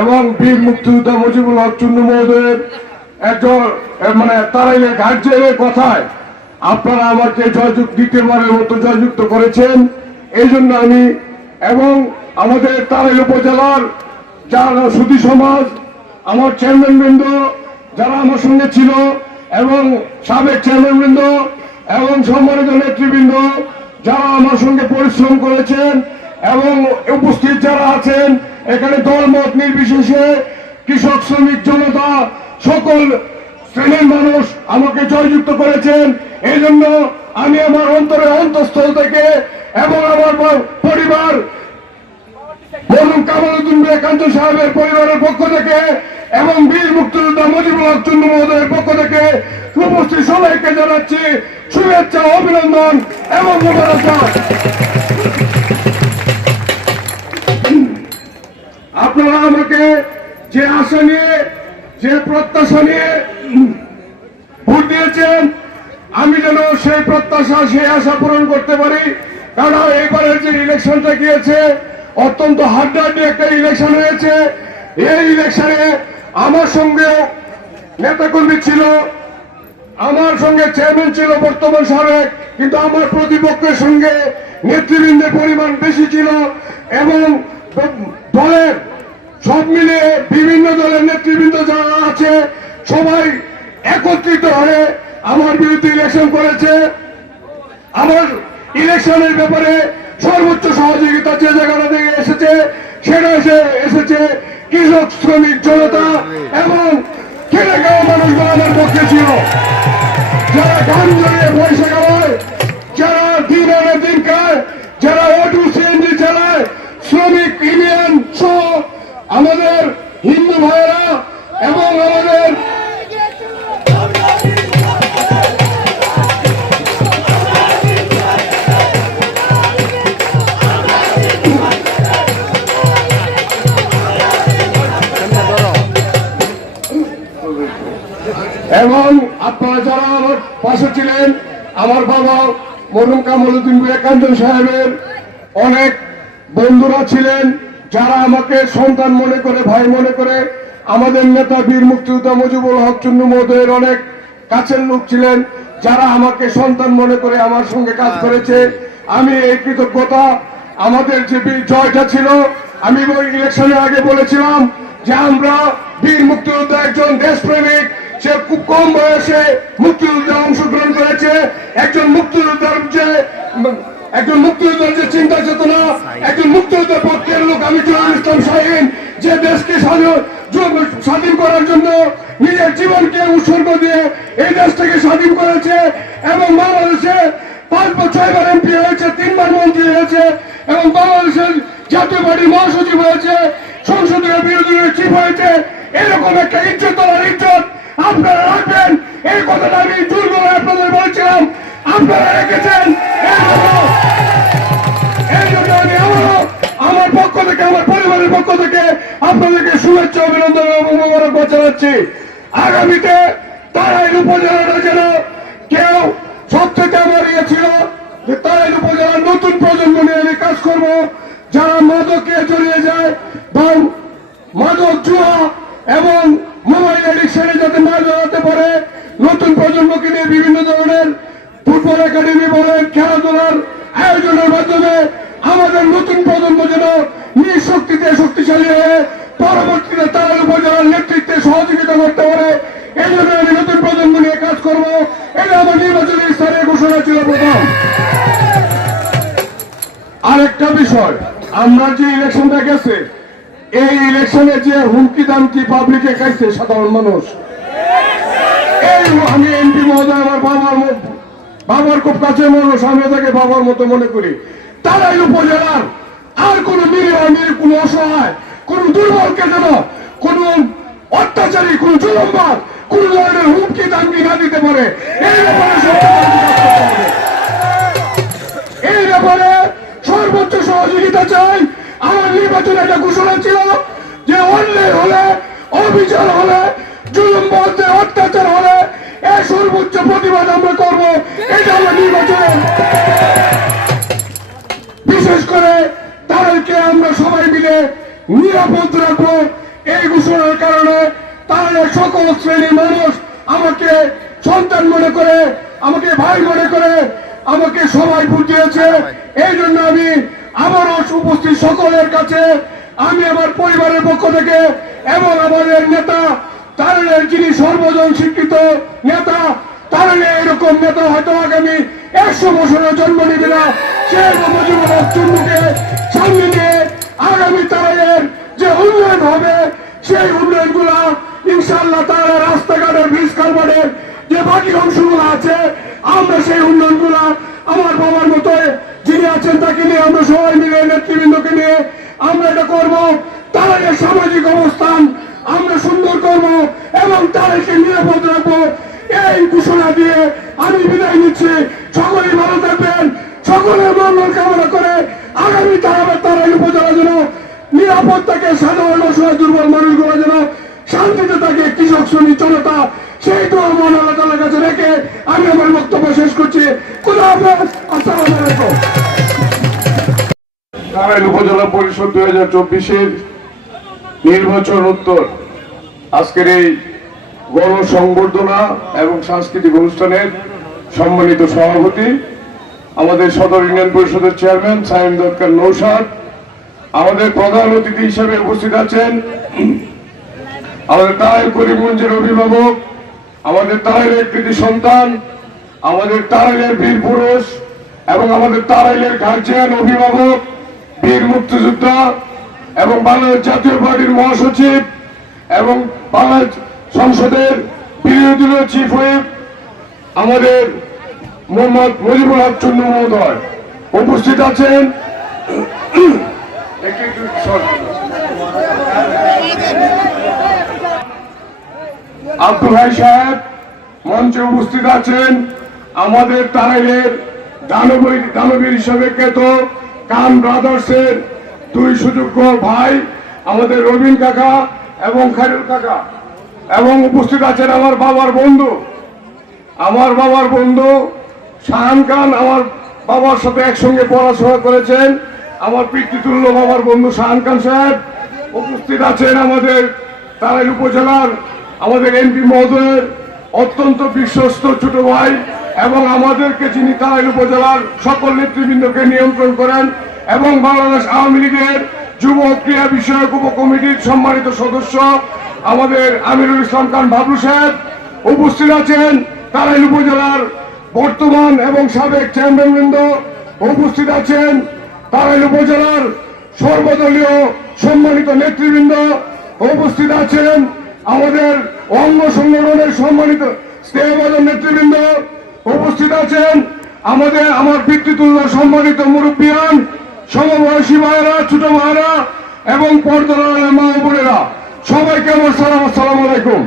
এবং বীর মুক্তিযোদ্ধা মুজিবুল হক চুন্নু মহোদয়ের একজন মানে তারাইলের গার্জেনের কথায় আপনারা আমাকে জয়যুক্ত, দ্বিতীয়বারের মতো জয়যুক্ত করেছেন। এই জন্য আমি এবং আমাদের তারাইল উপজেলার যারা সুধী সমাজ, আমার চেয়ারম্যান বৃন্দ যারা আমার সঙ্গে ছিল এবং সাবেক চেয়ারম্যান বৃন্দ এবং সম্মানিত নেতৃবৃন্দ যারা আমার সঙ্গে পরিশ্রম করেছেন এবং উপস্থিত যারা আছেন, এখানে দলমত নির্বিশেষে কৃষক শ্রমিক জনতা, সকল শ্রেণির মানুষ আমাকে জয়যুক্ত করেছেন। এই জন্য আমি আমার অন্তরে অন্তঃস্থল থেকে এবং আমার পরিবার বলুন কামালুদ্দিন বিবেকান্ত সাহেবের পরিবারের পক্ষ থেকে এবং বীর মুক্তিযোদ্ধা মুজিবুল হক চন্দ্র মহোদয়ের পক্ষ থেকে উপস্থিত সবাইকে জানাচ্ছি শুভেচ্ছা, অভিনন্দন এবং মোবারকবাদ। আপনারা আমাকে যে আশা নিয়ে, যে প্রত্যাশা নিয়ে ভোট দিয়েছেন, আমি যেন সেই প্রত্যাশা, সেই আশা পূরণ করতে পারি। কারণ এইবারের যে ইলেকশনটা গিয়েছে, অত্যন্ত হাড্ডাহাড্ডি একটা ইলেকশন হয়েছে। এই ইলেকশনে আমার সঙ্গেও নেতাকর্মী ছিল, আমার সঙ্গে চেয়ারম্যান ছিল বর্তমান সাবেক, কিন্তু আমার প্রতিপক্ষের সঙ্গে নেতৃবৃন্দের পরিমাণ বেশি ছিল এবং দলের সব মিলে বিভিন্ন দলের নেতৃবৃন্দ যারা আছে, সবাই একত্রিত হয়ে আমার বিরুদ্ধে ইলেকশন করেছে। আমার ইলেকশনের ব্যাপারে সর্বোচ্চ সহযোগিতা যে জায়গাটা থেকে এসেছে, সেটা এসে এসেছে কৃষক শ্রমিক জনতা এবং খেলে খাওয়া মানুষগুলো আমার পক্ষে ছিল। যারা গান জড়িয়ে পয়সা কামায় আপনারা যারা আমার পাশে ছিলেন, আমার বাবা মরুম বিবেকানন্দ সাহেবের অনেক বন্ধুরা ছিলেন, যারা আমাকে সন্তান মনে করে, ভাই মনে করে, আমাদের নেতা বীর মুক্তিযোদ্ধা মুজিবুল হক মহোদয়ের অনেক কাছের লোক ছিলেন, যারা আমাকে সন্তান মনে করে আমার সঙ্গে কাজ করেছে। আমি এই কৃতজ্ঞতা, আমাদের যে জয়টা ছিল, আমি ওই ইলেকশনের আগে বলেছিলাম যে আমরা বীর মুক্তিযোদ্ধা একজন দেশপ্রেমিক সে খুব কম বয়সে মুক্তিযুদ্ধে অংশগ্রহণ করেছে। একজন মুক্তিযোদ্ধার যে একজন মুক্তিযোদ্ধার যে চিন্তা চেতনা একজন মুক্তিযোদ্ধার পক্ষের লোক আমি জহুরুল ইসলাম শাহীন যে দেশকে স্বাধীন করার জন্য নিজের জীবনকে উৎসর্গ দিয়ে এই দেশটাকে স্বাধীন করেছে এবং বাংলাদেশে পাঁচ বা ছয়বার এমপি হয়েছে তিনবার মন্ত্রী হয়েছে এবং বাংলাদেশের জাতীয় পার্টির মহাসচিব হয়েছে সংসদীয় বিরোধী চিফ হয়েছে। এরকম একটা ইজ্জত আর ইজ্জত আপনারা রাখবেন। এই কথাটা আমি দুর্বল আপনাদের বলছিলাম। আপনারা রেখেছেন। আমার পক্ষ থেকে, আমার পরিবারের পক্ষ থেকে আপনাদেরকে শুভেচ্ছা, অভিনন্দন এবং মোবারকবাদ জানাচ্ছি। আগামীতে তারাইল উপজেলাটা যেন কেউ সবথেকে আমার ইয়ে ছিল যে তারাইল উপজেলার নতুন প্রজন্ম নিয়ে আমি কাজ করব। যারা মাদকে জড়িয়ে যায় বা মাদক, জুয়া এবং পারে নতুন প্রজন্মকে নিয়ে বিভিন্ন ধরনের ফুটবল একাডেমি বলেন, খেলাধুলার আয়োজনের মাধ্যমে আমাদের নতুন প্রজন্ম যেন নিজ শক্তিতে শক্তিশালী হয়ে পরবর্তীতে তারা উপজেলার নেতৃত্বে সহযোগিতা করতে পারে। এই জন্য আমি নতুন প্রজন্ম নিয়ে কাজ করব। এটা আমার নির্বাচনী স্তরের ঘোষণা ছিল প্রথম। আরেকটা বিষয়, আমরা যে ইলেকশনটা গেছে, এই ইলেকশনে যে হুমকি দামকি পাবলিকে খাইছে সাধারণ মানুষ এই আমি এমপি মহোদয়, আমার বাবার বাবার খুব কাছে মানুষ, আমি তাকে বাবার মতো মনে করি। তারাই উপজেলার আর কোন মিলিয়ন কোন অসহায়, কোন দুর্বলকে যেন কোন অত্যাচারী, কোন জুলম্বার কোন ধরনের হুমকি দামকি না দিতে পারে। এই ব্যাপারে। এই ব্যাপারে সর্বোচ্চ সহযোগিতা চাই। আমার নির্বাচনে একটা ঘোষণা ছিল যে অন্যায় হলে, অবিচার হলে জুলুম বলতে অত্যাচার হলে এর সর্বোচ্চ প্রতিবাদ আমরা করব। এটা আমরা নির্বাচনে। বিশেষ করে তাদেরকে আমরা সবাই মিলে নিরাপদ রাখব। এই ঘোষণার কারণে তাহলে সকল শ্রেণির মানুষ আমাকে সন্তান মনে করে, আমাকে ভাই মনে করে, আমাকে সবাই বুঝিয়েছে। এই জন্য আমি আবারও উপস্থিত সকলের কাছে, আমি আমার পরিবারের পক্ষ থেকে এবং আমাদের নেতা তারের যিনি সর্বজন স্বীকৃত নেতা, তাহলে এরকম নেতা হয়তো আগামী একশো বছরের জন্ম নিবে না। সেই মুজিবুর চুন্ডুকে সামনে নিয়ে আগামী তারের যে উন্নয়ন হবে, সেই উন্নয়নগুলা ইনশাল্লাহ তারা রাস্তাঘাটের ব্রিজ কালভার্টের যে বাকি অংশগুলো আছে, আমরা সেই উন্নয়নগুলা আমার বাবার মতো যিনি আছেন তাকে নিয়ে আমরা সবাই মিলে নেতৃবৃন্দকে নিয়ে আমরা এটা করব। তাদের সামাজিক অবস্থান আমরা সুন্দর করব এবং তাদেরকে নিরাপদ রাখব। এই ঘোষণা দিয়ে আমি বিদায় নিচ্ছি। সকলেই ভালো থাকবেন। সকলের মঙ্গল কামনা করে আগামী তারা তারা উপজেলা যেন নিরাপদ থাকে সাধারণ অসহায় দুর্বল মানুষগুলো যেন শান্তিতে থাকে, কৃষক শ্রেণি জনতা, সেই তো মন আল্লাহ তাআলার কাছে রেখে আমি আমার বক্তব্য শেষ করছি। আসসালামু আলাইকুম। উপজেলা পরিষদ দুই হাজার চব্বিশের নির্বাচন উত্তর। আজকের এই গণ সংবর্ধনা এবং সাংস্কৃতিক অনুষ্ঠানের সম্মানিত সভাপতি, আমাদের সদর ইউনিয়ন পরিষদের চেয়ারম্যান সাইম দরকার নৌসাদ আমাদের প্রধান অতিথি হিসেবে উপস্থিত আছেন আমাদের তারাইল করিমগঞ্জের অভিভাবক, আমাদের তারাইলের কৃতি সন্তান, আমাদের তারাইলের বীর পুরুষ এবং আমাদের তারাইলের গার্জিয়ান অভিভাবক বীর মুক্তিযোদ্ধা এবং বাংলাদেশ জাতীয় পার্টির মহাসচিব এবং বাংলাদেশ সংসদের বিরোধী দলীয় চিফ হুইপ আমাদের মোহাম্মদ মুজিবুল হক চন্দ্র মহোদয় উপস্থিত আছেন। আব্দুল ভাই সাহেব মঞ্চে উপস্থিত আছেন। আমাদের টাঙ্গাইলের দানবীর দানবীর হিসেবে খ্যাত কান ব্রাদার্সের দুই সুযোগ্য ভাই। আমাদের রবিন কাকা এবং খাইরুল কাকা এবং উপস্থিত আছেন আমার বাবার বন্ধু। আমার বাবার বন্ধু শাহান খান আমার বাবার সাথে একসঙ্গে পড়াশোনা করেছেন। আমার পিতৃতুল্য বাবার বন্ধু শাহান খান সাহেব উপস্থিত আছেন আমাদের তারাই উপজেলার আমাদের এমপি মহোদয়ের অত্যন্ত বিশ্বস্ত ছোট ভাই এবং আমাদেরকে যিনি তারাইল উপজেলার সকল নেতৃবৃন্দকে নিয়ন্ত্রণ করেন এবং বাংলাদেশ আওয়ামী লীগের যুব ক্রীড়া বিষয়ক উপকমিটির সম্মানিত সদস্য আমাদের আমিরুল ইসলাম খান বাবলু সাহেব উপস্থিত আছেন। তারাইল উপজেলার বর্তমান এবং সাবেক চেয়ারম্যানবৃন্দ উপস্থিত আছেন। তারাইল উপজেলার সর্বদলীয় সম্মানিত নেতৃবৃন্দ উপস্থিত আছেন। আমাদের অঙ্গ সংগঠনের সম্মানিত স্নেহবাদন নেতৃবৃন্দ উপস্থিত আছেন। আমাদের, আমার পিতৃতুল্য সম্মানিত মুরব্বিয়ান সমবয়সী ভাইয়েরা ছোট ভাইয়েরা এবং পর্দার মা বোনেরা সবাইকে আমার সালাম আসসালাম আলাইকুম।